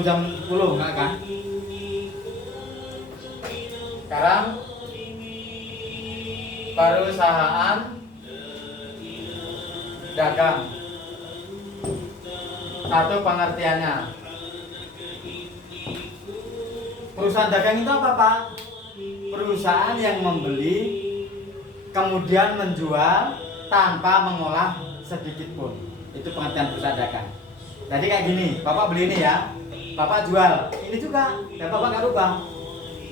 jam 10 enggak kan? Sekarang perusahaan dagang. Satu pengertiannya. Perusahaan dagang itu apa, Pak? Perusahaan yang membeli kemudian menjual tanpa mengolah sedikit pun. Itu pengertian perusahaan dagang. Jadi kayak gini, Bapak beli ini ya, Bapak jual, ini juga, dan Bapak nggak rubah.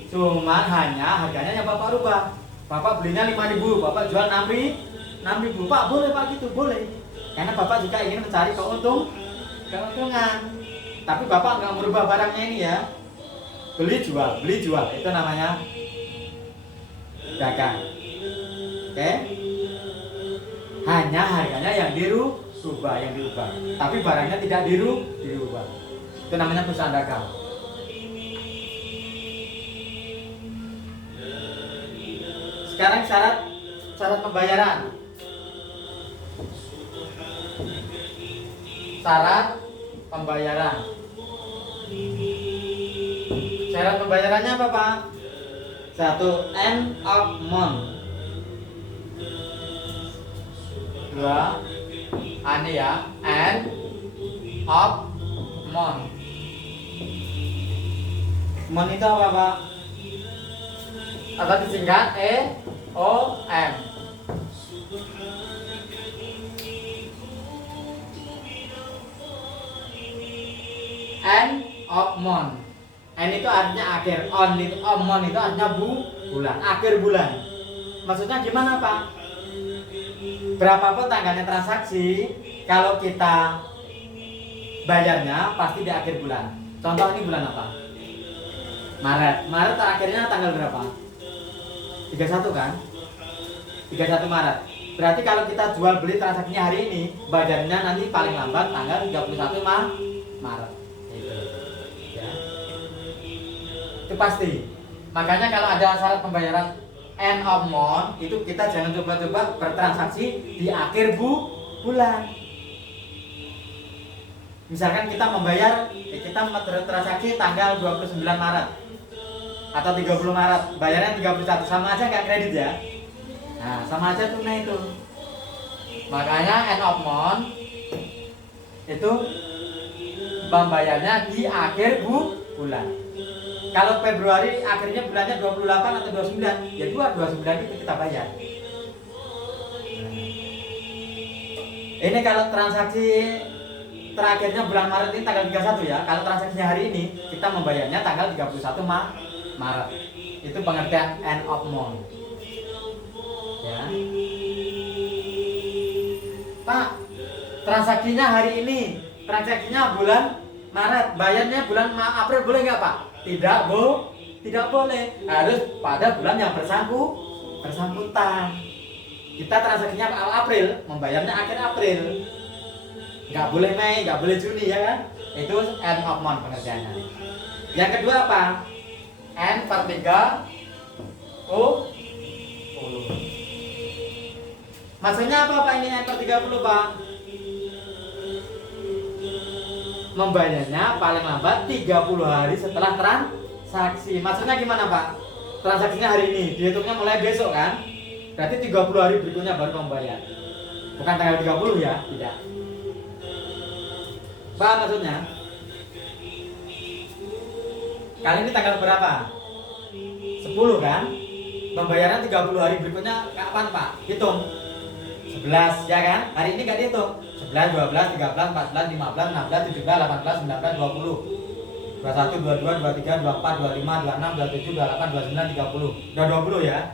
Cuma hanya harganya yang Bapak rubah. Bapak belinya 5.000, Bapak jual 6.000. Pak, boleh Pak gitu, boleh. Karena Bapak juga ingin mencari keuntungan. Tapi Bapak nggak merubah barangnya ini ya. Beli jual, itu namanya dagang. Oke? Hanya harganya yang dirubah, tapi barangnya tidak dirubah. Itu namanya perusahaan dagang. Sekarang syarat pembayaran. Syarat pembayarannya apa, Pak? Satu, end of month. Dua, ini ya, end of month. Month itu apa, Pak? Atau disingkat EOM. End of month. End itu artinya akhir, on itu month itu artinya bulan, akhir bulan. Maksudnya gimana, Pak? Berapapun tanggalnya transaksi, kalau kita bayarnya pasti di akhir bulan. Contoh ini bulan apa? Maret terakhirnya tanggal berapa? 31 kan? 31 Maret. Berarti kalau kita jual beli transaksinya hari ini, bayarnya nanti paling lambat tanggal 31 Maret. Ya. Itu pasti. Makanya kalau ada syarat pembayaran end of month, itu kita jangan coba-coba bertransaksi di akhir bulan. Misalkan kita membayar, kita bertransaksi tanggal 29 Maret atau 30 Maret, bayarnya 31, sama aja nggak kredit ya. Nah, sama aja tunai itu. Makanya end of month itu membayarnya di akhir bulan. Kalau Februari akhirnya bulannya 28 atau 29, ya 29 itu kita bayar. Ini kalau transaksi terakhirnya bulan Maret ini tanggal 31 ya. Kalau transaksinya hari ini, kita membayarnya tanggal 31 Maret. Itu pengertian end of month. Ya. Pak, transaksinya hari ini, transaksinya bulan Maret, bayarnya bulan April, boleh nggak, Pak? Tidak boleh. Harus pada bulan yang bersangkutan. Kita transaksinya awal April, membayarnya akhir April. Nggak boleh Mei, nggak boleh Juni, ya kan? Itu end of month pengertiannya. Yang kedua apa? N per 30. Maksudnya apa, Pak, ini N per 30, Pak? Membayarnya paling lambat 30 hari setelah transaksi. Maksudnya gimana, Pak? Transaksinya hari ini, dihitungnya mulai besok kan? Berarti 30 hari berikutnya baru membayar. Bukan tanggal 30 ya, tidak. Pak, maksudnya? Kali ini tanggal berapa? 10 kan? Pembayaran 30 hari berikutnya kapan, Pak? Hitung. 11 ya kan? Hari ini gak dihitung. 11, 12, 13, 14, 15, 16, 17, 18, 19, 20, 21, 22, 23, 24, 25, 26, 27, 28, 29, 30. Udah 20 ya?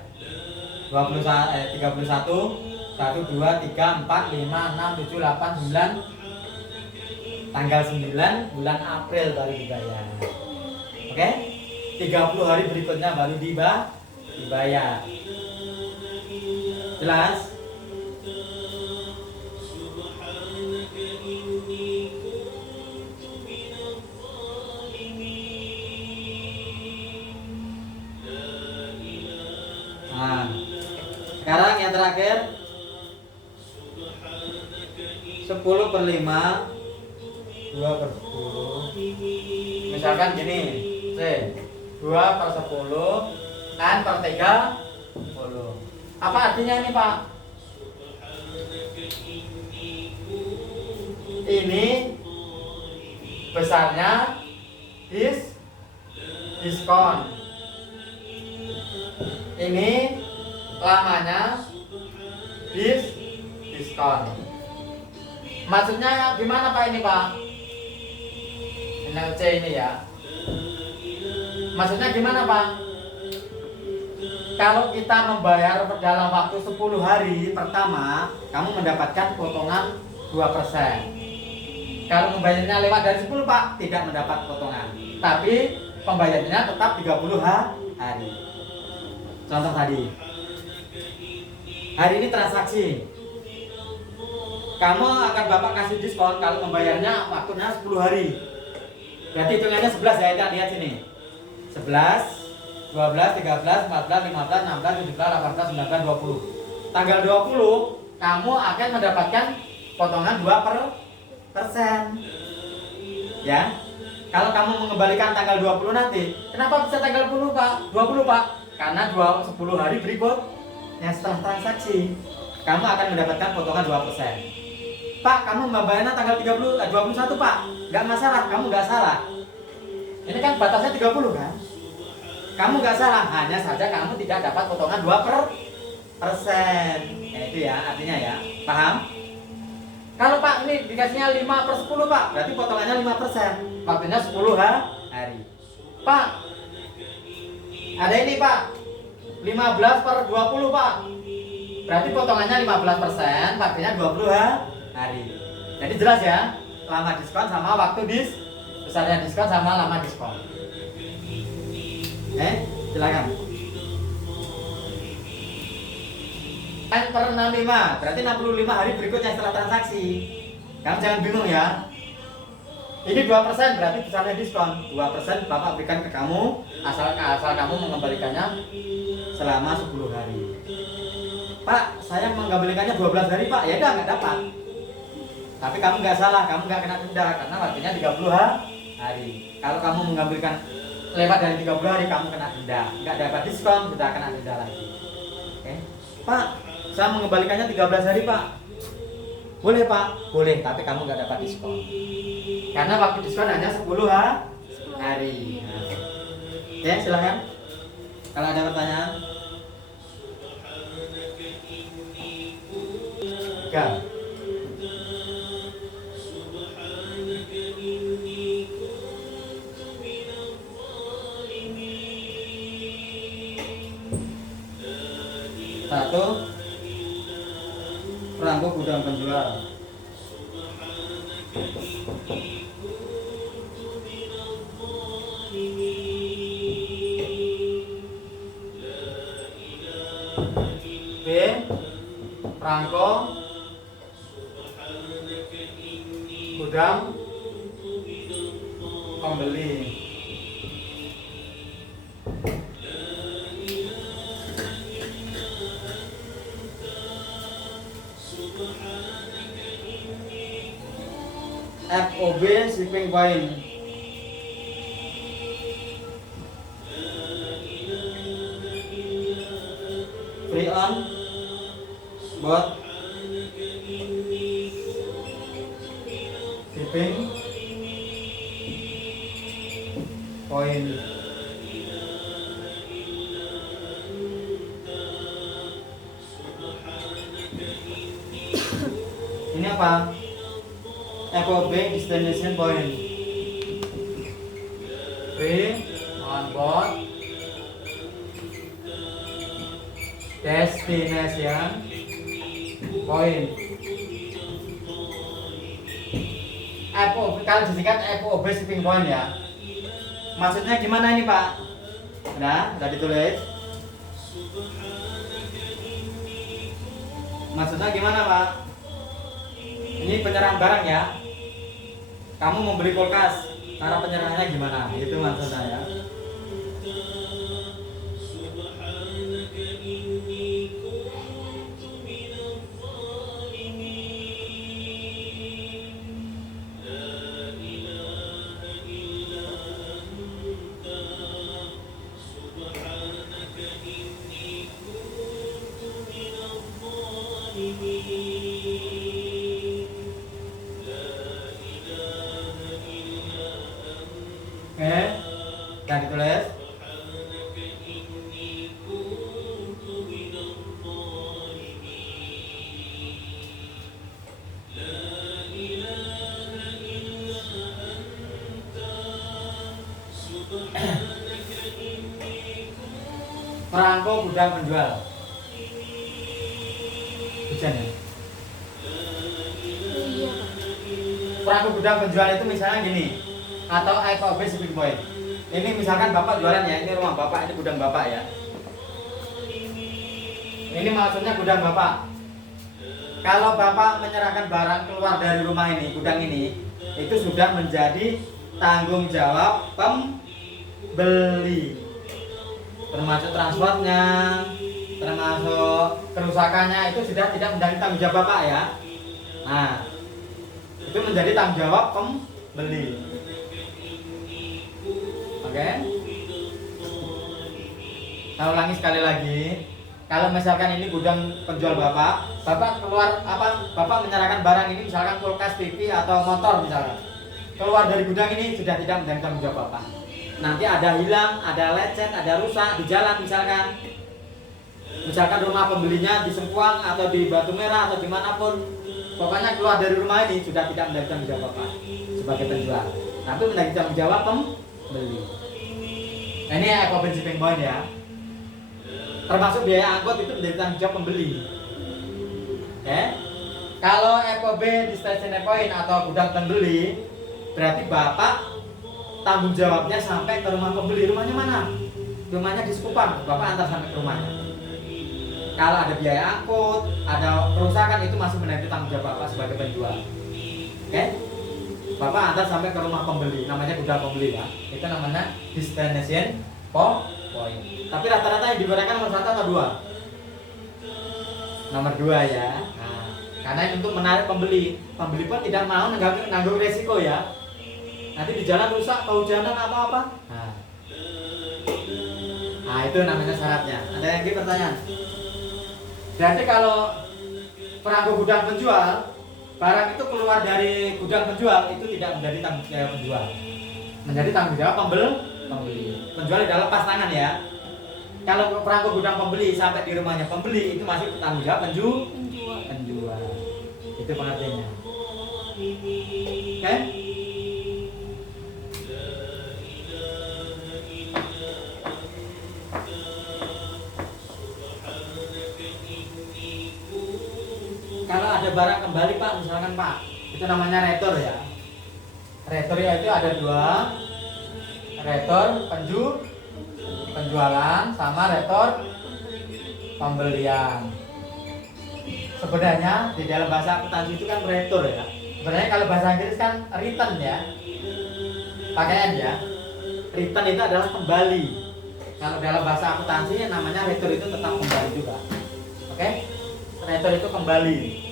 31, 1, 2, 3, 4, 5, 6, 7, 8, 9. Tanggal 9 bulan April baru dibayar. Oke? 30 hari berikutnya baru dibayar. Jelas? Nah, sekarang yang terakhir 10/5, 2/10, Misalkan gini, C 2/10 N per 30. Apa artinya ini Pak? Ini besarnya diskon. Ini lamanya diskon. Maksudnya gimana Pak ini Pak? Ini C ini ya. Maksudnya gimana Pak? Kalau kita membayar dalam waktu 10 hari pertama, kamu mendapatkan potongan 2%. Kalau membayarnya lewat dari 10 Pak, tidak mendapat potongan. Tapi pembayarannya tetap 30 hari. Contoh tadi. Hari ini transaksi. Kamu akan Bapak kasih diskon kalau membayarnya waktunya 10 hari. Berarti hitungannya 11 ya, kita lihat sini. 11, 12, 13, 14, 15, 16, 17, 18, 19, 20. Tanggal 20 kamu akan mendapatkan potongan 2%. Ya. Kalau kamu mengembalikan tanggal 20 nanti, kenapa bisa tanggal 20 Pak? 20 Pak? Karena 10 hari berikutnya setelah transaksi, kamu akan mendapatkan potongan 2%. Pak, kamu membayarnya tanggal 21 Pak. Nggak masalah, kamu nggak salah. Ini kan batasnya 30 kan? Kamu nggak salah, hanya saja kamu tidak dapat potongan 2%. Ya, itu ya, artinya ya. Paham? Kalau Pak ini dikasihnya 5/10 Pak, berarti potongannya 5%. Waktunya 10 hari. Pak, ada ini Pak, 15/20 Pak. Berarti potongannya 15%, waktunya 20 hari. Jadi jelas ya, lama diskon sama waktu besarnya diskon sama lama diskon. Silakan. N per 65, berarti 65 hari berikutnya setelah transaksi. Kamu jangan bingung ya. Ini 2%, berarti besarnya diskon. 2% Bapak berikan ke kamu asal kamu mengembalikannya selama 10 hari. Pak, saya mengembalikannya 12 hari Pak. Ya udah, nggak dapat. Tapi kamu nggak salah, kamu nggak kena denda karena waktunya 30 hari. Kalau kamu mengambilkan lewat dari 30 hari, kamu kena denda. Nggak dapat diskon, sudah kena denda lagi. Oke. Pak, saya mengembalikannya 13 hari Pak. Boleh Pak? Boleh, tapi kamu nggak dapat diskon. Karena waktu diskon hanya 10 hari. Ya, silakan. Kalau ada pertanyaan. Enggak. Satu, perangko gudang penjual. B, perangko gudang pembeli. FOB shipping point. Free on board shipping point. Ini apa? FOB destination point. Free on board destination point. FOB, kalau disingkat FOB shipping point ya. Maksudnya gimana ini Pak? Nah, udah ditulis. Maksudnya gimana Pak? Ini penyerahan barang ya. Kamu membeli kulkas, cara penyerahannya gimana? Itu maksud saya. Oke, dan ditulis. Perangko gudang penjual. Hujan ya? Iya. Perangko gudang penjual itu misalnya gini, atau FOB shipping point. Ini misalkan bapak jualan ya, ini rumah bapak, ini gudang bapak ya. Ini maksudnya gudang bapak. Kalau bapak menyerahkan barang keluar dari rumah ini, gudang ini, itu sudah menjadi tanggung jawab pembeli. Termasuk transportnya, termasuk kerusakannya, itu sudah tidak menjadi tanggung jawab bapak ya. Nah, itu menjadi tanggung jawab pembeli. Oke. Saya ulangi sekali lagi. Kalau misalkan ini gudang penjual bapak keluar bapak menyerahkan barang ini, misalkan kulkas, TV atau motor misalkan, keluar dari gudang ini sudah tidak menjadi tanggung jawab bapak. Nanti ada hilang, ada lecet, ada rusak di jalan misalkan rumah pembelinya di Sempuang atau di Batu Merah atau dimanapun, pokoknya keluar dari rumah ini sudah tidak menjadi tanggung jawab bapak sebagai penjual, tapi menjadi tanggung jawab pembeli. Nah, ini FOB shipping point ya. Termasuk biaya angkut itu menjadi tanggung jawab pembeli. Oke. Kalau FOB di stasiun point atau gudang pembeli, berarti bapak tanggung jawabnya sampai ke rumah pembeli. Rumahnya mana? Rumahnya di Sekupang, bapak antar sampai ke rumahnya. Kalau ada biaya angkut, ada kerusakan, itu masih menjadi tanggung jawab bapak sebagai penjual. Oke. Bapak antar sampai ke rumah pembeli, namanya gudang pembeli ya. Itu namanya destination point. Tapi rata-rata yang digunakan nomor 1 atau 2? Nomor 2 ya. Nah, karena itu untuk menarik pembeli. Pembeli pun tidak mau nanggung resiko ya. Nanti di jalan rusak, kehujanan atau apa? Nah, itu namanya syaratnya. Ada yang lagi pertanyaan? Berarti kalau perangko gudang penjual, barang itu keluar dari gudang penjual itu tidak menjadi tanggung jawab penjual, menjadi tanggung jawab pembeli. Penjual tidak lepas tangan ya. Kalau perangko gudang pembeli sampai di rumahnya pembeli, itu masih tanggung jawab penjual. Itu pengertiannya. Oke? Kalau ada barang kembali pak, misalkan pak, itu namanya retur ya. Retur ya itu ada 2, retur penjualan sama retur pembelian. Sebenarnya di dalam bahasa akuntansi itu kan retur ya. Sebenarnya kalau bahasa Inggris kan return ya, pakaian ya. Return itu adalah kembali. Kalau dalam bahasa akuntansi namanya retur itu tetap kembali juga. Oke? Retur itu kembali.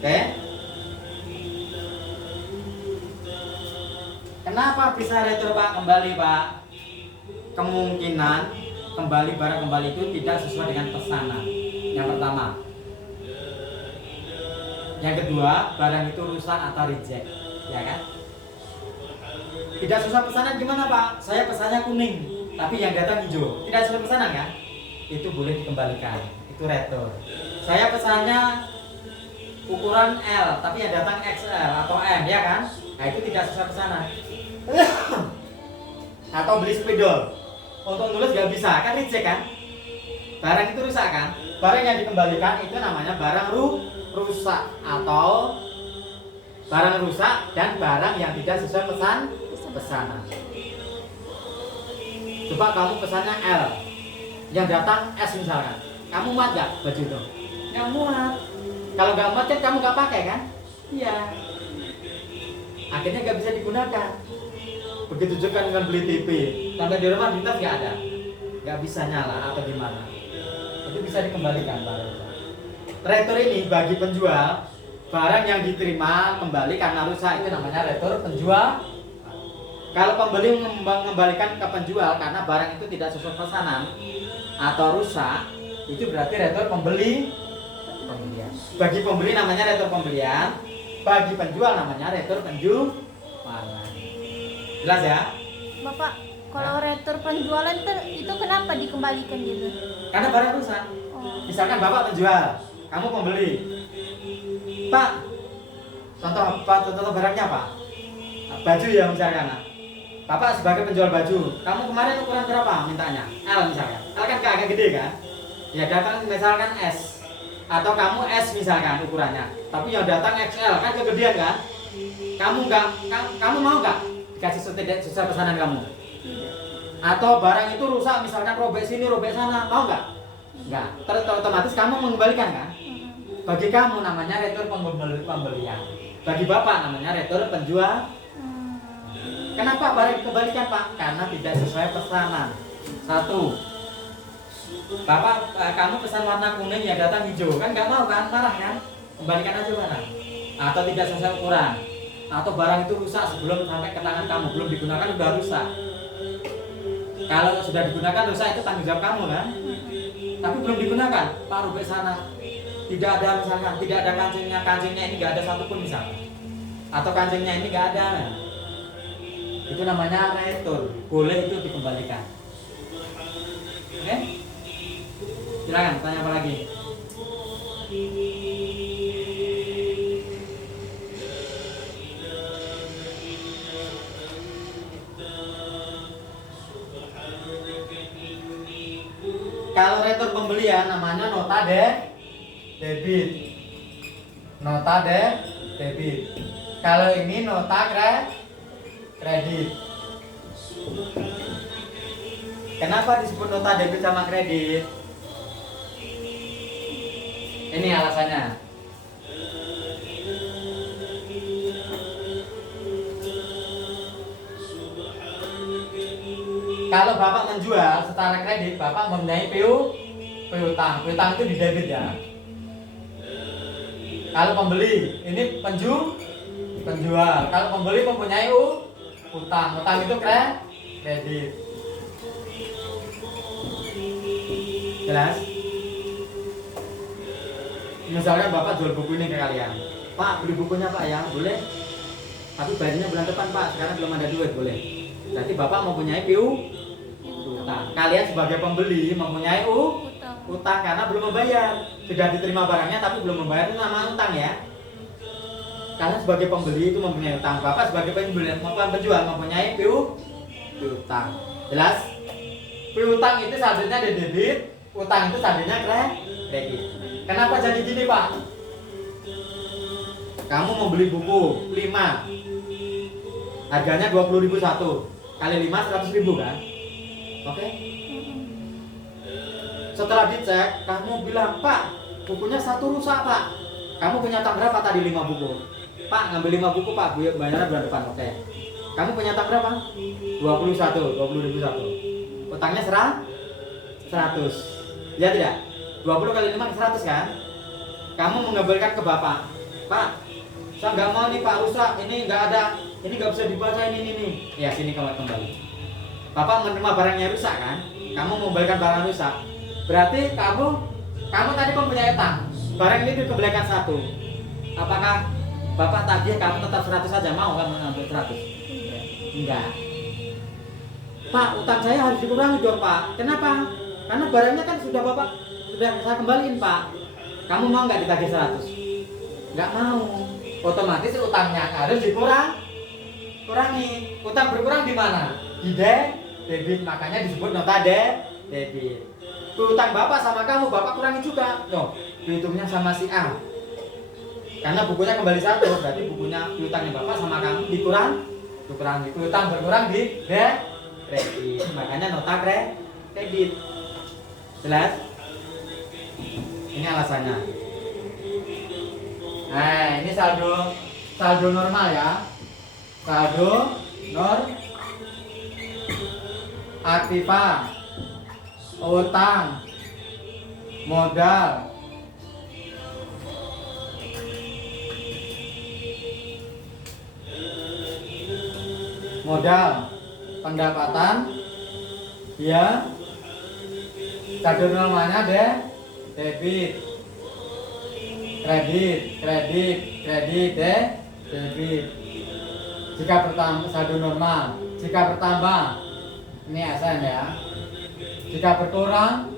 Oke? Kenapa bisa retur pak kembali pak? Kemungkinan kembali barang kembali itu tidak sesuai dengan pesanan. Yang pertama. Yang kedua, barang itu rusak atau reject, ya kan? Tidak sesuai pesanan gimana pak? Saya pesannya kuning, tapi yang datang hijau. Tidak sesuai pesanan kan? Itu boleh dikembalikan. Itu retur. Saya pesannya ukuran L, tapi yang datang XL atau M, ya kan? Nah itu tidak sesuai pesanan. Atau beli spidol, untuk nulis nggak bisa, kan reject kan? Barang itu rusak kan? Barang yang dikembalikan itu namanya barang rusak atau barang rusak dan barang yang tidak sesuai pesanan. Coba kamu pesannya L, yang datang S misalkan, kamu muat nggak baju itu? Nggak muat. Kalau nggak muat kan kamu nggak pakai kan? Iya. Akhirnya nggak bisa digunakan. Begitu juga dengan beli TV, sampai di rumah dinas nggak ada, nggak bisa nyala atau gimana, itu bisa dikembalikan barang. Retur ini bagi penjual, barang yang diterima kembali karena rusak itu namanya retur penjual. Kalau pembeli mengembalikan ke penjual karena barang itu tidak sesuai pesanan atau rusak, itu berarti retur pembelian. Bagi pembeli namanya retur pembelian, bagi penjual namanya retur penjual. penjualan. Jelas ya? Bapak, kalau retur penjualan itu kenapa dikembalikan gitu? Karena barang rusak. Oh. Misalkan Bapak penjual, kamu pembeli. Pak, contoh barangnya apa? Baju ya misalkan. Bapak sebagai penjual baju, kamu kemarin ukuran berapa mintanya? L misalkan. L kan agak gede kan? Ya datang misalkan S. Atau kamu S misalkan ukurannya. Tapi yang datang XL kan kegedean kan? Kamu mau nggak dikasih sesuai pesanan kamu? Atau barang itu rusak misalkan robek sini robek sana, mau nggak? Nggak. Terus otomatis kamu mengembalikan kan? Bagi kamu namanya retur pembelian. Bagi Bapak namanya retur penjual. Kenapa barang dikembalikan Pak? Karena tidak sesuai pesanan. Satu, Bapak kamu pesan warna kuning ya datang hijau kan nggak mau kan, marah kan? Kembalikan aja barang. Atau tidak sesuai ukuran. Atau barang itu rusak sebelum sampai ke tangan kamu, belum digunakan udah rusak. Kalau sudah digunakan rusak itu tanggung jawab kamu kan? Tapi belum digunakan, Pak robek sana. Tidak ada misalkan, tidak ada kancingnya ini nggak ada satupun misalkan. Atau kancingnya ini nggak ada. Itu namanya retur, boleh itu dikembalikan. Oke? Silakan tanya apa lagi? Kalau retur pembelian namanya nota debit. Nota debit. Kalau ini nota kredit. Kenapa disebut nota debit sama kredit? Ini alasannya. Kalau Bapak menjual secara kredit, Bapak mempunyai piutang. Piutang itu di debit ya. Kalau pembeli, ini penjual. Kalau pembeli mempunyai utang. Utang itu kredit. Jelas? Misalkan Bapak jual buku ini ke kalian. Pak, beli bukunya Pak ya, boleh. Tapi bayarnya bulan depan Pak, sekarang belum ada duit, boleh. Jadi Bapak mempunyai utang. Kalian sebagai pembeli mempunyai utang karena belum membayar. Sudah diterima barangnya tapi belum membayar, itu nama utang ya. Kalian sebagai pembeli itu mempunyai utang. Bapak sebagai penjual mempunyai piutang. Jelas? Piutang itu saldonya debit, utang itu saldonya kredit. Kenapa jadi gini Pak? Kamu membeli buku 5, harganya 20.000 satu, kali 5 100.000 kan? Oke? Setelah dicek, kamu bilang Pak, bukunya satu rusak Pak. Kamu punya utang berapa tadi 5 buku? Pak, ngambil 5 buku Pak, bayarnya bulan depan. Oke. Kamu punya utang berapa? 20.000 satu. Utangnya 100. Ya tidak? 20 kali 5 100 kan? Kamu mengembalikan ke Bapak. Pak, saya nggak mau nih Pak, rusak. Ini nggak ada. Ini nggak bisa dibaca ini. Ya sini kamu kembali. Bapak menerima barangnya rusak kan? Kamu mengembalikan barang rusak. Berarti kamu tadi mempunyai utang. Barang ini dikembalikan 1. Apakah Bapak tagih kamu tetap 100 saja, mau kamu mengambil 100? Enggak. Pak, utang saya harus dikurangi dong Pak. Kenapa? Karena barangnya kan sudah saya kembaliin Pak. Kamu mau nggak ditagih 100? Nggak mau. Otomatis utangnya harus dikurangi. Utang berkurang di mana? Di debit, makanya disebut nota debit. Utang Bapak sama kamu, Bapak kurangi juga. Loh, dihitungnya sama si A. Karena bukunya kembali 1, berarti bukunya piutangnya Bapak sama kamu dikurangi. Piutang berkurang di kredit. Makanya nota kredit. Jelas? Ini alasannya. Nah, ini saldo normal ya. Saldo aktiva, utang, modal. Pendapatan, ya. Saldo normalnya debit, kredit, debit. Jika bertambah saldo normal, jika bertambah ini ASN ya. Jika berkurang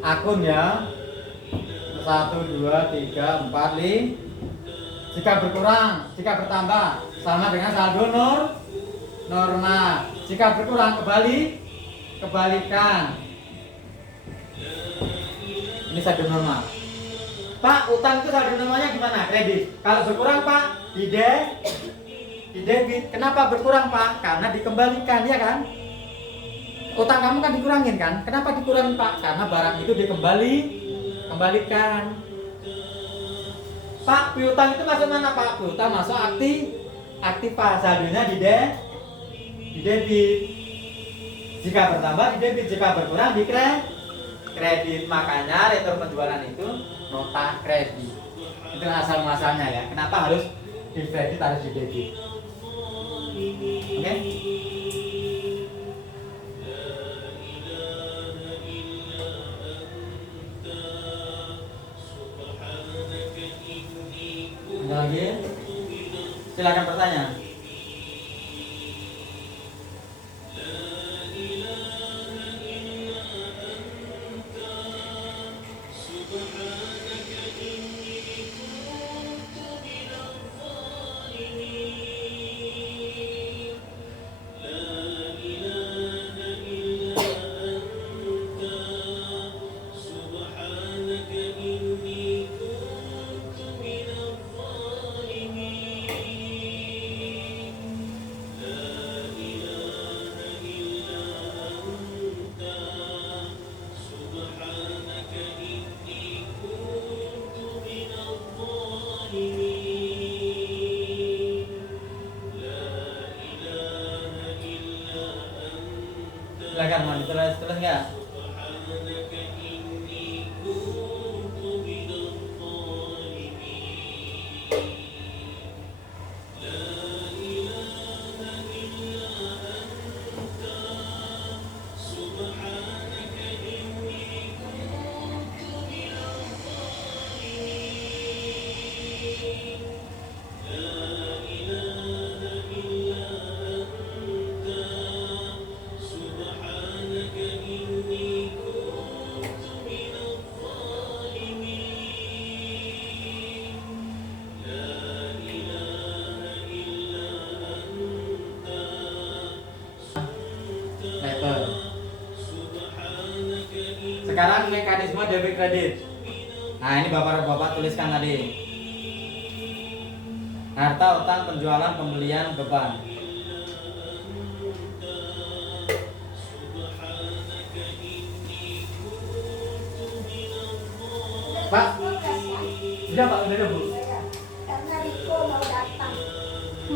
akun ya. 1 2 3 4 5. Jika berkurang, jika bertambah sama dengan saldo normal. Jika berkurang kebalikan. Ini saldo normal. Pak, utang itu saldo normalnya gimana? Kredit. Kalau berkurang Pak, di debit. Kenapa berkurang Pak? Karena dikembalikan, ya kan? Utang kamu kan dikurangin kan? Kenapa dikurangin Pak? Karena barang itu dikembalikan. Pak, piutang itu masuk mana Pak? Piutang masuk aktiva, saldonya di debit. Jika bertambah di debit, jika berkurang di kredit. Makanya retur penjualan itu nota kredit. Itu asal muasalnya ya. Kenapa harus di kredit, harus di debit? Oke? Ada lagi? Silakan bertanya. Silakan mau terus nggak? Letter. Sekarang mekanisme debit kredit. Nah, ini Bapak tuliskan tadi. Harta, utang, penjualan, pembelian, beban. Pak, sudah Pak, udah Bu. Karena Riko mau datang.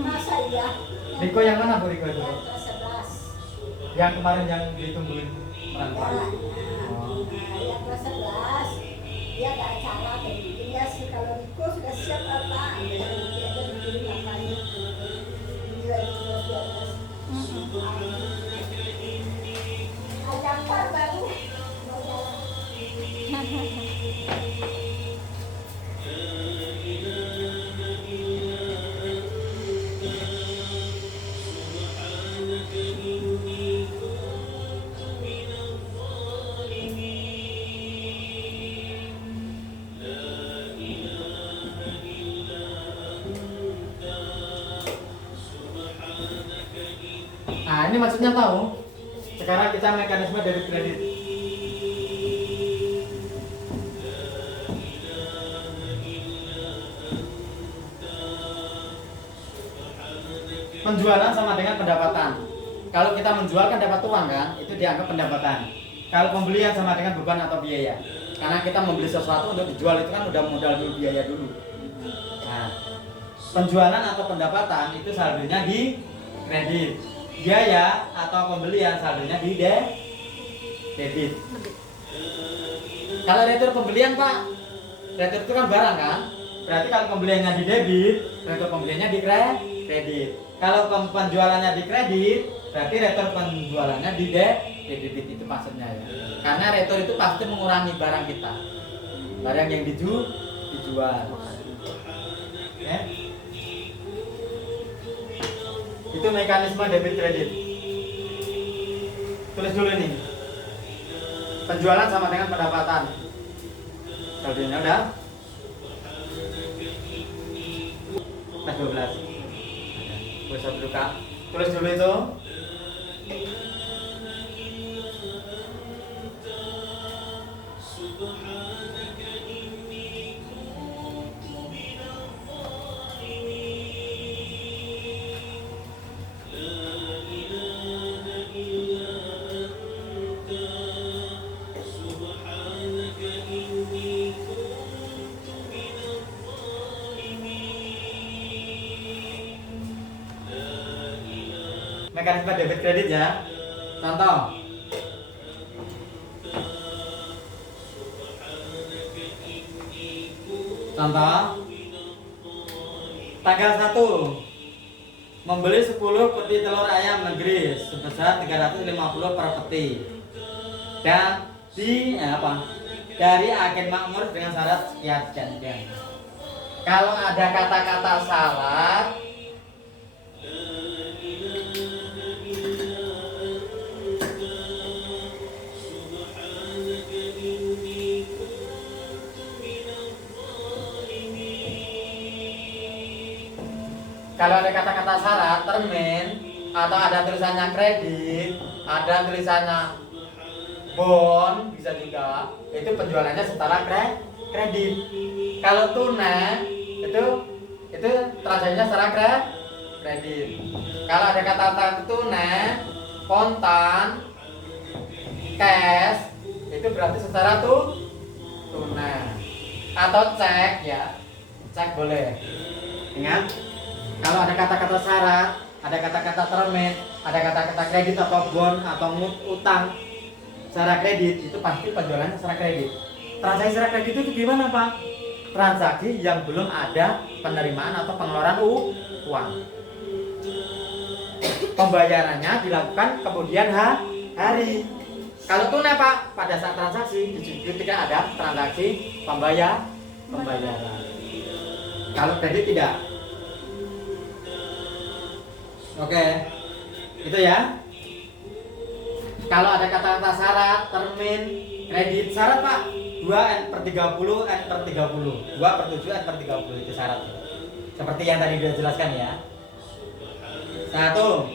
Masa iya? Riko yang mana Bu Riko itu? Yang ke-11. Yang kemarin yang ditungguin merantau. Nah, yang ke-11 dia ada acara kayak gini ya sih. Kalau Riko sudah siap apa? Dia ada bikin makanya. Dia itu 12. Ajakkan baru mau jalan. Nah, ini maksudnya tahu. Sekarang kita mekanisme debit kredit. Penjualan sama dengan pendapatan. Kalau kita menjual kan dapat uang kan, itu dianggap pendapatan. Kalau pembelian sama dengan beban atau biaya. Karena kita membeli sesuatu untuk dijual itu kan udah modal dulu, biaya dulu. Nah, penjualan atau pendapatan itu saldonya di kredit. Biaya atau pembelian saldonya di debit. Kalau retur pembelian Pak, retur itu kan barang kan? Berarti kalau pembeliannya di debit, retur pembeliannya di kredit. Kalau penjualannya di kredit, berarti retur penjualannya di debit, itu maksudnya ya. Karena retur itu pasti mengurangi barang kita. Barang yang dijual dijual. Ya. Itu mekanisme debit kredit. Tulis dulu nih. Penjualan sama dengan pendapatan. Saldonya udah. Tes 12. Bisa buka. Tulis dulu itu. Mekanisme debit kredit ya. Contoh. Contoh. Tanggal 1 membeli 10 peti telur ayam negeri sebesar 350 per peti. Dan dari agen makmur dengan syarat sekian. Kalau ada kata-kata syarat, kalau ada kata-kata syarat, termin, atau ada tulisannya kredit, ada tulisannya bon, bisa juga, itu penjualannya setelah kredit. Kalau tunai, itu transaksinya secara kredit. Kalau ada kata-kata tunai, kontan, cash, itu berarti secara tunai. Atau cek ya, cek boleh. Ingat, kalau ada kata-kata syarat, ada kata-kata termin, ada kata-kata kredit atau bon atau utang secara kredit, itu pasti penjualannya secara kredit. Transaksi secara kredit itu gimana Pak? Transaksi yang belum ada penerimaan atau pengeluaran uang. Pembayarannya dilakukan kemudian hari. Kalau tunai Pak, pada saat transaksi ketika ada transaksi pembayaran. Kalau kredit tidak. Oke, itu ya. Kalau ada kata-kata syarat, termin, kredit, syarat Pak 2/30, N/30, 2/7, N/30 itu syarat. Seperti yang tadi sudah jelaskan ya. 1.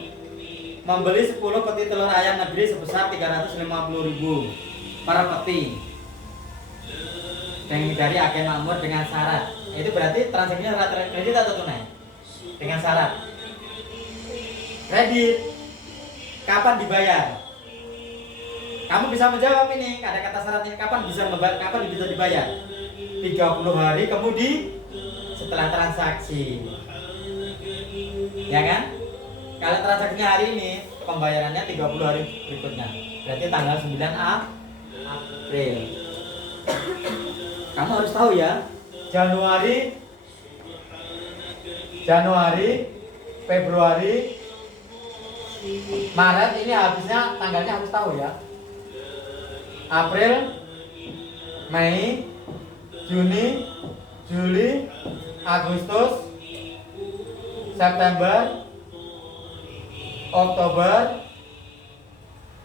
Membeli 10 peti telur ayam negeri sebesar 350.000 per peti. Dari agen makmur dengan syarat. Itu berarti transaksinya syarat kredit atau tunai? Dengan syarat. Kredit. Kapan dibayar? Kamu bisa menjawab ini, ada kata syaratnya kapan bisa dibayar? 30 hari kemudian setelah transaksi. Ya kan? Kalau transaksinya hari ini, pembayarannya 30 hari berikutnya. Berarti tanggal 9 April. Kamu harus tahu ya, Januari, Februari, Maret ini habisnya tanggalnya harus tahu ya. April, Mei, Juni, Juli, Agustus, September, Oktober,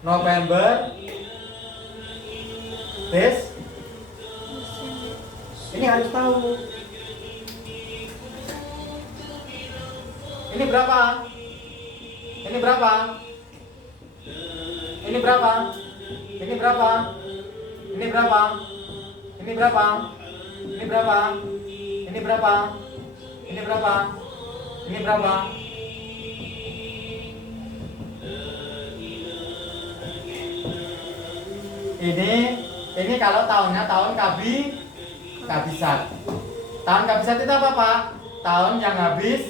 November, ini harus tahu. Ini berapa? Ini berapa? Ini berapa? Ini berapa? Ini berapa? Ini berapa? Ini berapa? Ini berapa? Ini berapa? Ini berapa? Ini kalau tahunnya tahun kabisat. Tahun kabisat itu apa Pak? Tahun yang habis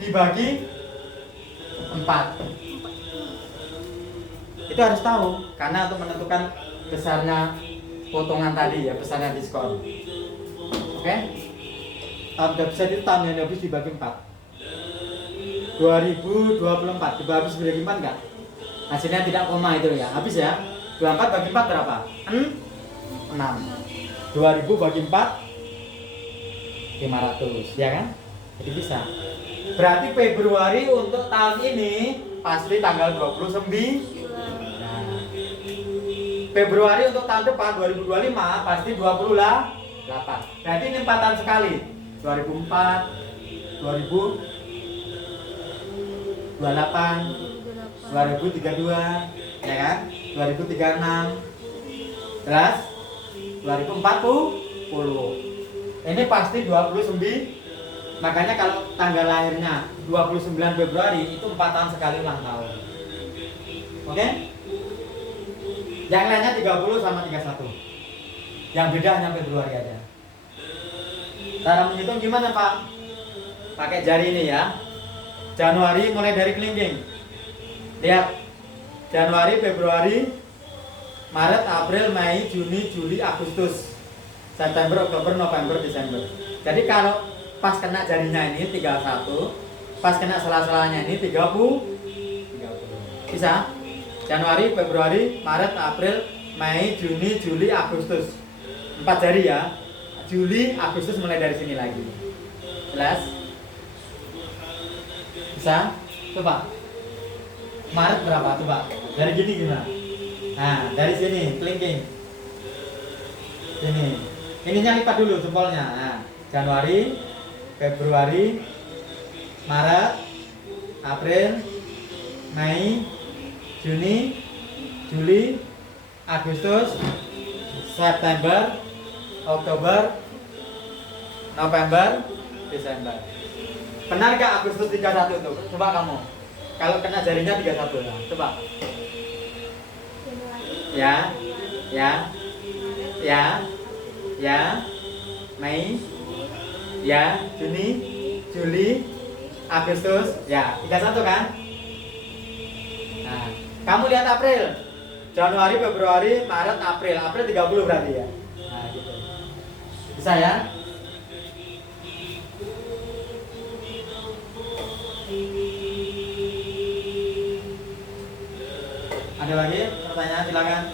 dibagi 4. Itu harus tahu karena untuk menentukan besarnya potongan tadi ya, besarnya diskon. Oke? Tahun kabisat itu tahun yang habis dibagi 4. 2024 coba habis dibagi 4 enggak? Hasilnya tidak koma itu ya, habis ya. 24 bagi 4 berapa? 6. 2000 bagi 4 500 ya kan? Jadi bisa. Berarti Februari untuk tahun ini pasti tanggal 29. Nah, Februari untuk tahun depan 2025 pasti 28. Berarti ini 4 tahun sekali. 2004, 2028, 2032, ya kan? 2036. Jelas? 2040. Ini pasti 29. Makanya kalau tanggal lahirnya 29 Februari itu 4 tahun sekali ulang tahun. Oke? Yang lainnya 30 sama 31. Yang beda hanya Februari aja. Cara menghitung gimana, Pak? Pakai jari ini ya. Januari mulai dari kelingking. Lihat. Januari, Februari, Maret, April, Mei, Juni, Juli, Agustus, September, Oktober, November, Desember. Jadi kalau pas kena jarinya ini 31, pas kena sela-selanya ini 30. Bisa? Januari, Februari, Maret, April, Mei, Juni, Juli, Agustus. 4 jari ya. Juli, Agustus mulai dari sini lagi. Jelas? Bisa? Coba. Maret berapa? Coba. Dari gini gimana? Nah, dari sini, kelingking. Sini. Ininya lipat dulu jempolnya. Nah, Januari, Februari, Maret, April, Mei, Juni, Juli, Agustus, September, Oktober, November, Desember. Benar gak Agustus 31 itu? Coba kamu. Kalau kena jarinya 31 ya. Coba. Ya. Mei, ya, Juni, Juli, Agustus, ya, 31 kan? Nah, kamu lihat April. Januari, Februari, Maret, April. April 30 berarti ya. Nah, gitu. Bisa ya? Ada lagi pertanyaan, silakan.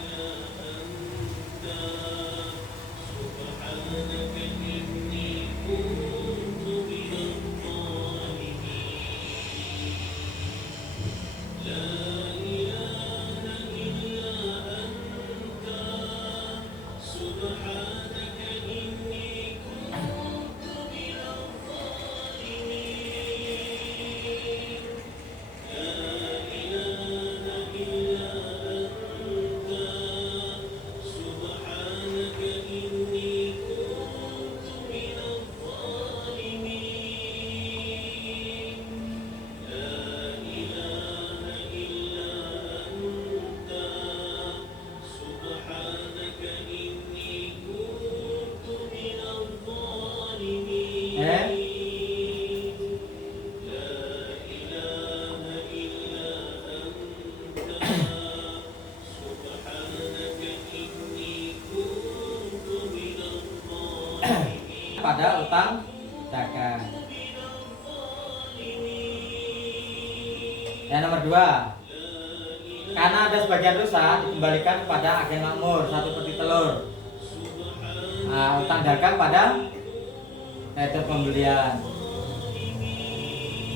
Pada utang dagang. Yang nomor 2, karena ada sebagian dosa dikembalikan kepada agen makmur 1 peti telur. Nah, utang dagang pada nilai pembelian.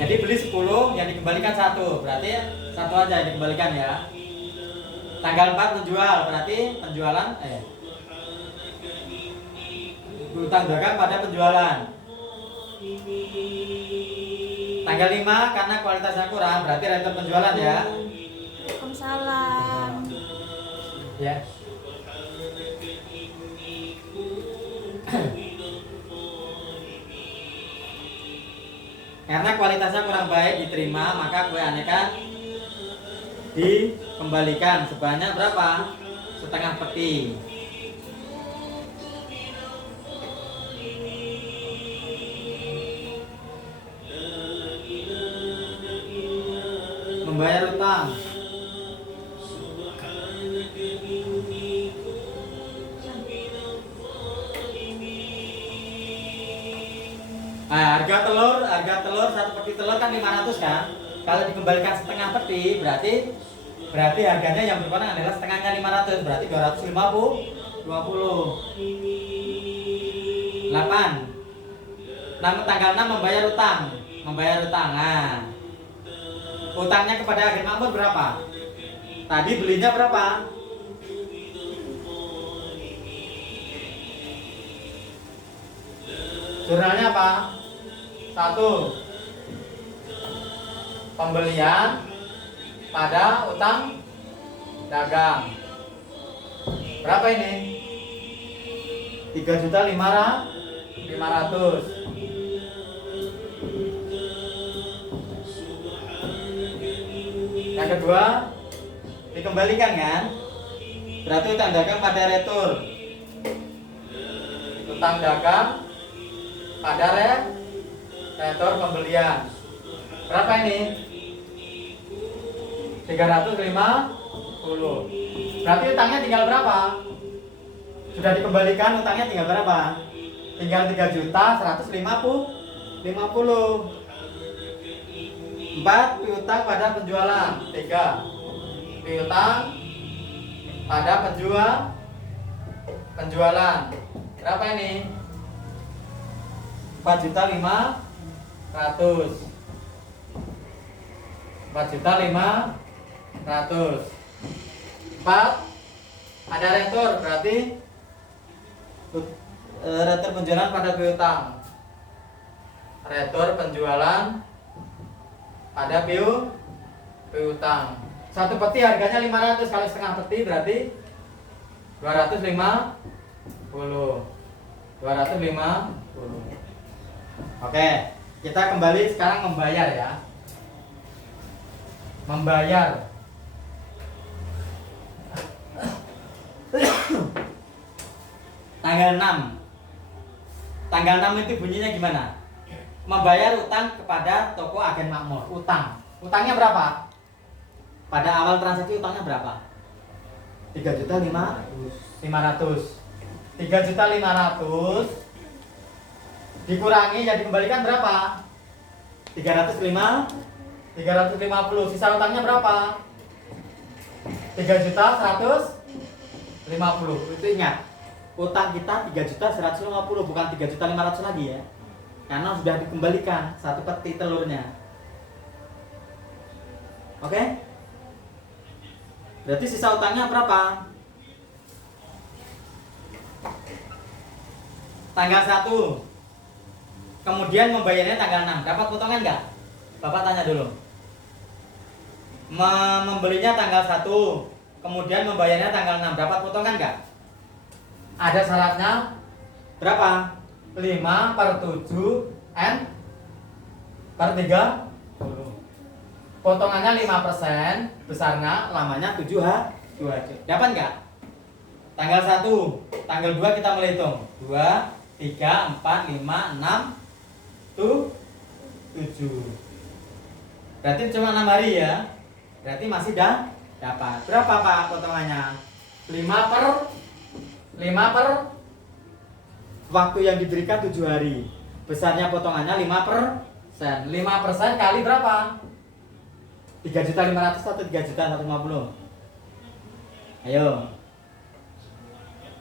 Jadi beli 10 yang dikembalikan 1, berarti 1 aja yang dikembalikan ya. Tanggal 4 menjual, berarti penjualan utang dagang pada penjualan. Tanggal 5 karena kualitasnya kurang, berarti return penjualan ya. Waalaikumsalam. Ya. Karena kualitasnya kurang baik diterima, maka kue aneka dikembalikan sebanyak berapa? Setengah peti. Membayar utang. Nah, harga telur 1 peti telur kan 500 kan? Kalau dikembalikan setengah peti berarti harganya yang berkurang adalah setengahnya 500, berarti 250. 20. Namun tanggal 6 membayar utang. Nah, utangnya kepada agen makmur berapa? Tadi belinya berapa? Jurnalnya apa? 1. Pembelian pada utang dagang. Berapa ini? 3.500.000. Yang kedua, dikembalikan kan? Berarti utang dagang pada retur. Utang dagang pada retur pembelian. Berapa ini? 350. Berarti utangnya tinggal berapa? Sudah dikembalikan, utangnya tinggal berapa? Tinggal 3.150.000. 4. Piutang pada penjualan. 3. Piutang pada penjualan. Berapa ini? 4.500.000. 4.500.000. 4. Ada retur, berarti retur penjualan pada piutang. Retur penjualan pada piutang. Satu peti harganya 500, kali setengah peti berarti 250. Oke, kita kembali sekarang membayar ya. Membayar. Tanggal 6. Tanggal 6 itu bunyinya gimana? Membayar utang kepada toko agen makmur. Utangnya berapa? Pada awal transaksi utangnya berapa? 3.500.000. 3.500.000 dikurangi yang dikembalikan berapa? 350. Sisa utangnya berapa? 3.150. Itu ingat, utang kita 3.150, bukan 3.500 lagi ya. Karena sudah dikembalikan satu peti telurnya. Oke? Berarti sisa utangnya berapa? Tanggal 1. Kemudian membayarnya tanggal 6. Dapat potongan nggak? Bapak tanya dulu. Membelinya tanggal 1, kemudian membayarnya tanggal 6. Dapat potongan nggak? Ada syaratnya berapa? 5/7 N per 30. Potongannya 5%, besarnya, lamanya 7 hari. Dapat nggak? Tanggal 1, tanggal 2 kita mulai hitung. 2, 3, 4, 5, 6, 7. Berarti cuma 6 hari ya. Berarti masih dapat. Berapa Pak potongannya? 5 per waktu yang diberikan 7 hari. Besarnya potongannya 5%. 5% kali berapa? 3.500 atau 3.150? Ayo.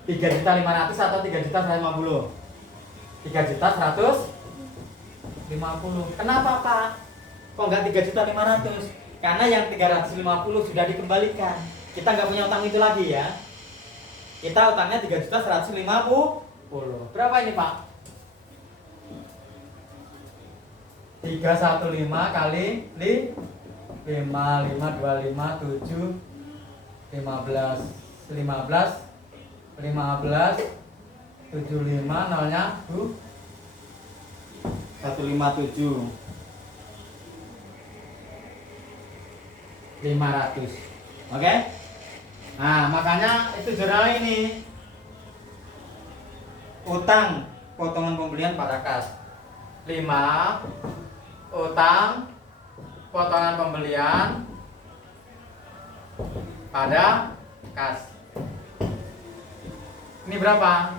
3.500 atau 3.150? 3.150. Kenapa Pak? Kok nggak 3.500? Karena yang 350 sudah dikembalikan. Kita nggak punya utang itu lagi ya. Kita utangnya 3.150. Berapa ini Pak? 315 kali 5, 25, 7, 15, 75, nolnya 157. 500. Oke? Nah, makanya itu jurnal ini. Utang potongan pembelian pada kas. 5. Utang potongan pembelian pada kas. Ini berapa?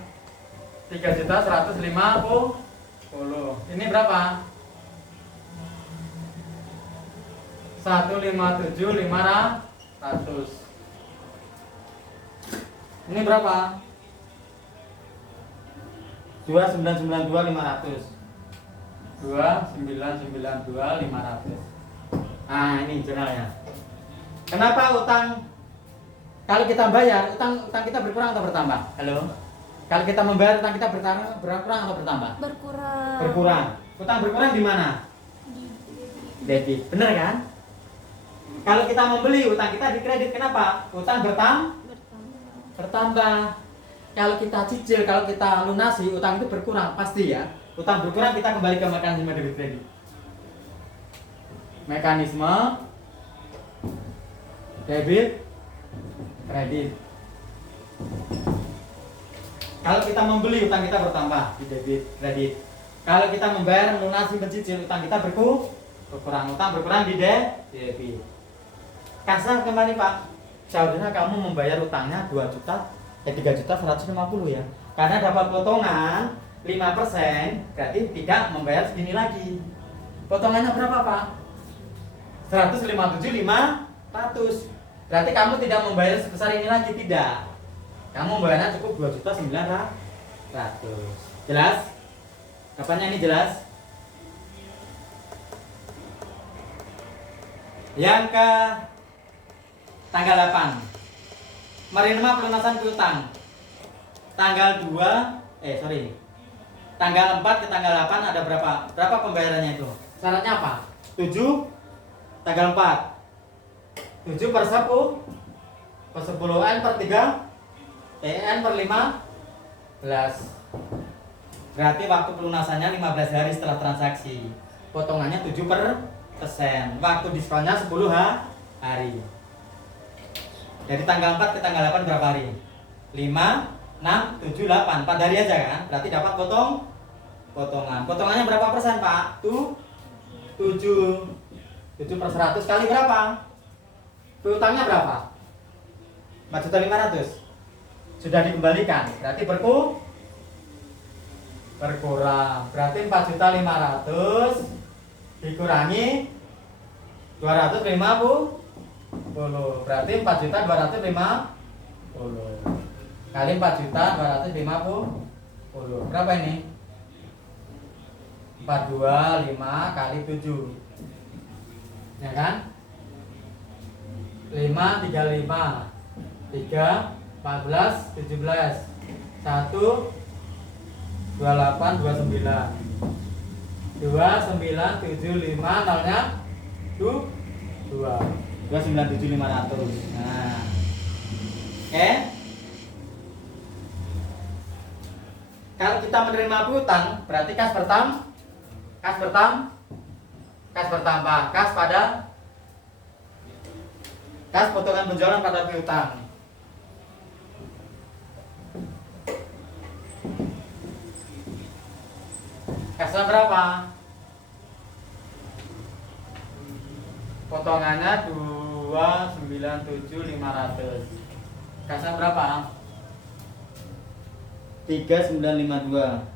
3.150. Ini berapa? 157.500. Ini berapa? 2.992.500. 2.992.500. Nah, ini jurnalnya. Kenapa utang kalau kita bayar utang kita berkurang atau bertambah? Halo. Kalau kita membayar utang kita berkurang atau bertambah? Berkurang. Berkurang. Utang berkurang di mana? Debit. Benar kan? Kalau kita membeli utang kita di kredit, kenapa? Utang bertambah. Kalau kita cicil, kalau kita lunasi, utang itu berkurang pasti ya. Utang berkurang kita kembali ke mekanisme debit kredit. Mekanisme debit kredit. Kalau kita membeli utang kita bertambah di debit kredit. Kalau kita membayar melunasi mencicil utang kita berkurang. Utang berkurang di debit. Kasar kembali Pak. Saudara kamu membayar utangnya 3.150.000 ya. Karena dapat potongan 5%, berarti tidak membayar segini lagi. Potongannya berapa Pak? 157.500. Berarti kamu tidak membayar sebesar ini lagi, tidak. Kamu membayarnya cukup 2.900.000. Jelas? Kapannya ini jelas? Yang ke tanggal 8. Menerima pelunasan piutang. Tanggal 4 ke tanggal 8 ada berapa? Berapa pembayarannya itu? Syaratnya apa? 7 tanggal 4. 7 per 10 per 10 N per 3 N per 15. Berarti waktu pelunasannya 15 hari setelah transaksi. Potongannya 7%. Waktu diskonnya 10 hari. Jadi tanggal 4 ke tanggal 8 berapa hari? 5, 6, 7, 8. 4 hari aja kan? Berarti dapat potongan. Potongannya berapa persen Pak? 7 per 100 kali berapa? Piutangnya berapa? 4.500.000. Sudah dikembalikan. Berarti berkurang. Berarti 4.500.000 dikurangi 250. Berarti 4.250.000 kali 4.250.000. Berapa ini? 425 kali 7. Ya kan? 5, 35 3, 14, 17 1, 28, 29 2975 nolnya 2.975.000. Nah, oke. Kalau kita menerima piutang, berarti kas potongan penjualan pada piutang. Kasnya berapa? Potongannya 2.975.000. Kasnya berapa? 3.952.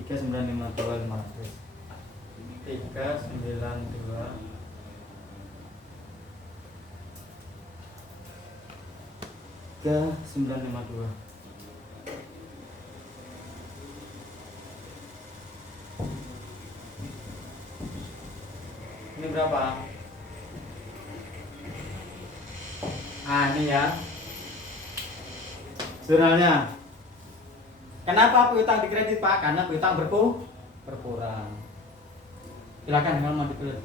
3.952.500. 3.952. Ini berapa? Nah, ini ya jurnalnya. Kenapa piutang dikredit Pak? Karena piutang berkurang. Silakan kalau mau ditulis.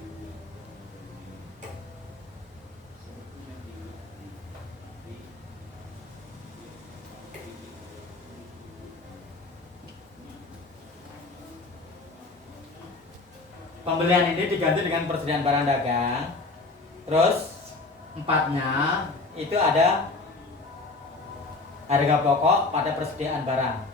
Pembelian ini diganti dengan persediaan barang dagang. Terus 4-nya itu ada harga pokok pada persediaan barang.